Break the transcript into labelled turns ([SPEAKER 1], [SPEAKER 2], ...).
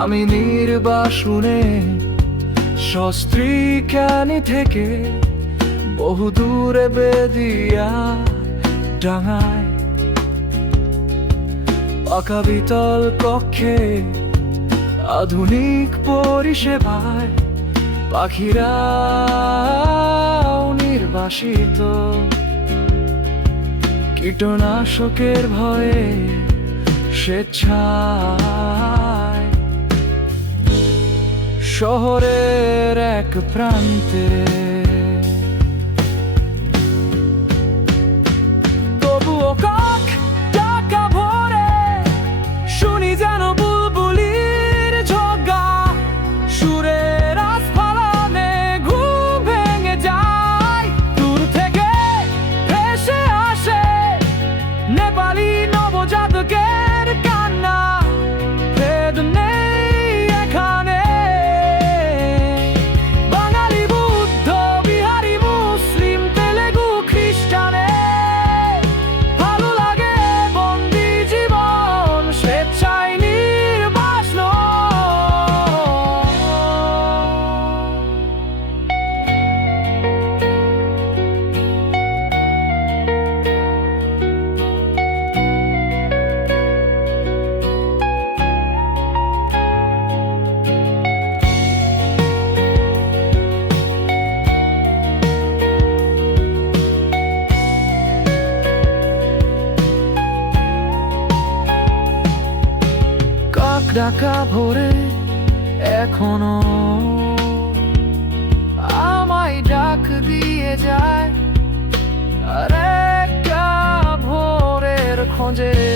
[SPEAKER 1] আমি নির্বাসনে সস্ত্রী থেকে বহু দূরে বেদিয়া ডাঙায় পাকা বিতল কক্ষে আধুনিক পরিষেবায় পাখিরা নির্বাসিত। কীটনাশকের ভয়ে স্বেচ্ছায় শহরের এক প্রান্তে। তবুও কাক টাকা ভরে, শুনি যেন বুলবুলির ঝগা সুরের আস্ফালনে ঘুম ভেঙে যায়। দূর থেকে ভেসে আসে নেপালি নবজাতকের ডাকা ভরে এখনও। আমায় ডাক দিয়ে যায় আর একটা ভোরের খোঁজে।